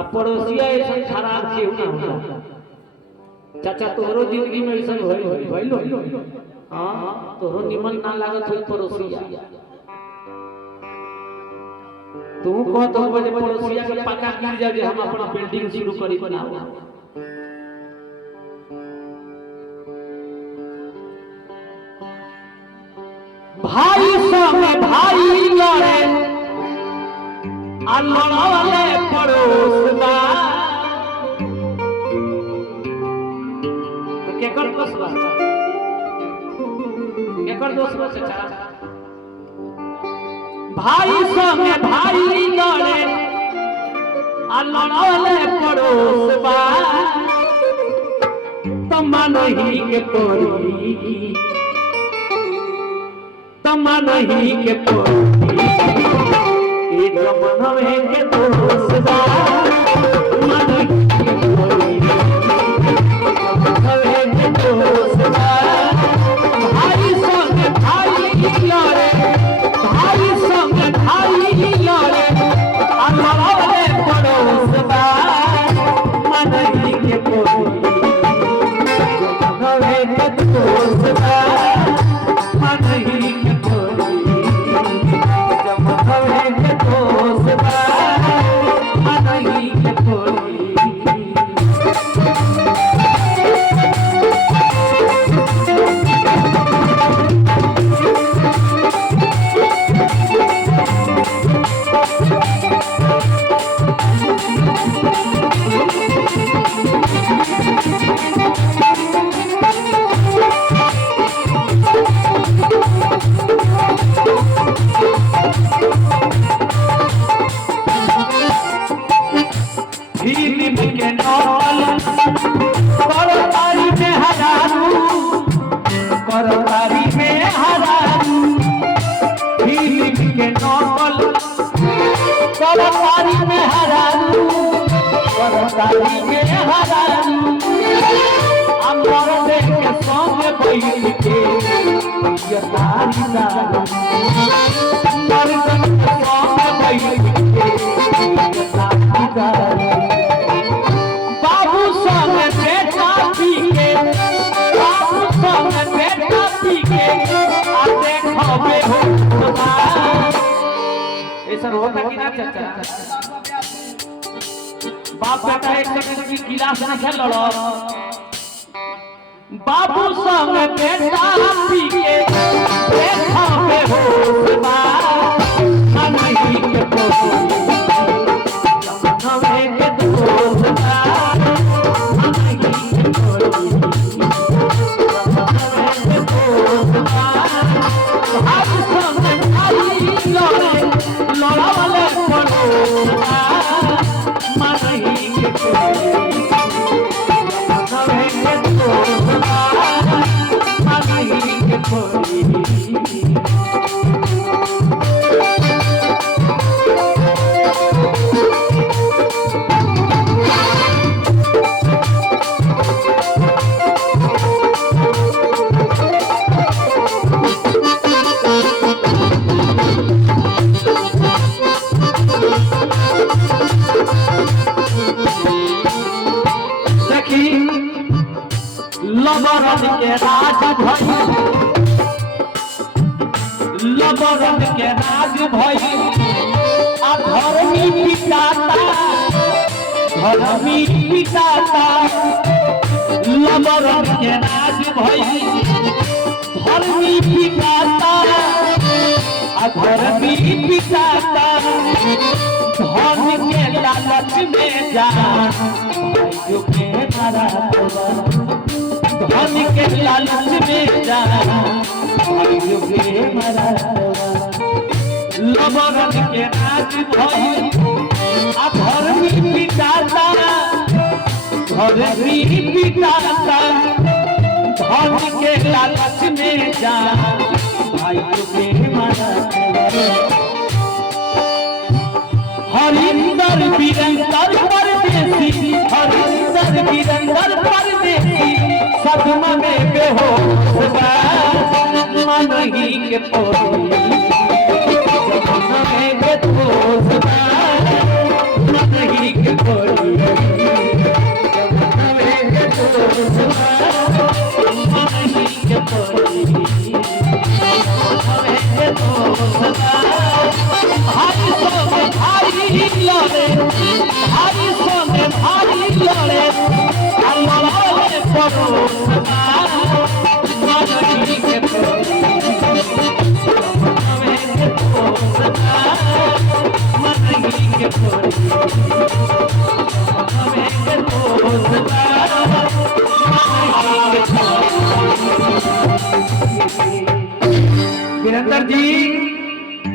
अब पड़ोसिया ऐसा खराब केहू ना होला। चाचा तोहरो जिंदगी में ऐसा भइलो हां तोहरो निमन ना लागत होई पड़ोसिया तू कह तो बजे पड़ोसिया के पक्का गिर जा जे हम अपना बिल्डिंग शुरू करी बनाओ। भाई संग भाई लड़े आ लड़ाले पड़ोसबा तो केकर दोस्त बा केकर दोस्त बा चाचा। भाई संग भाई लड़े आ लड़ाले पड़ोसबा तमा नहीं के तोरी तमा नहीं के तोरी ए जमनवे के दोस्तबा मन के तोरी जमनवे के दोस्तबा। भाई संग भाई लड़े भाई संग भाई लड़े आ लड़ाले पड़ोसबा मन के तोरी जमनवे के दोस्तबा मन के तोरी जमनवे के दोस्तबा मन के तोरी। फिल्म के नौल करतारी में हजारू करतारी में हजारू फिल्म के नौल करतारी में हजारू करतारी में हजारू अमर देख के संग बैठ के ये तारी दारू मर्दन के संग बैठ के ये तारी दारू। बाबू संग बेटा पी के बाबू संग बेटा पी के आ देखो बेहोशबा ऐसा होता कि ना चाचा। बाप बेटा एक सेकंड की गिलास ना खेल लो बाबू संग बेटा पी के देखो बेहोशबा नहीं के तोरी जमनवे के दोस्तबा लड़ाले पड़ोसबा मन के तोरी जमनवे के दोस्तबा मन के तोरी। लबरन के राज भई लबरन के राज भई आ धर्मी पिताता लबरन के राज भई धर्मी पिताता आ धर्मी पिताता धन के लालच में जान भाइयों के मारा धन के लालच में जान भाइयों के मारा। लबरन के राज भई आ धर्मी पिताता धर्मी पिताता धन के लालच में जान भाइयों के मारा। हरिंदर वीरेंद्र परदेसी हरिंदर वीरेंद्र परदेसी सदमा में बेहोशबा मन के तोरी जमनवे के दोस्तबा मन के तोरी। भारी सोने भारी लड़े भारी सोने भारी लड़े लड़े पड़ोसना मनही के मनही के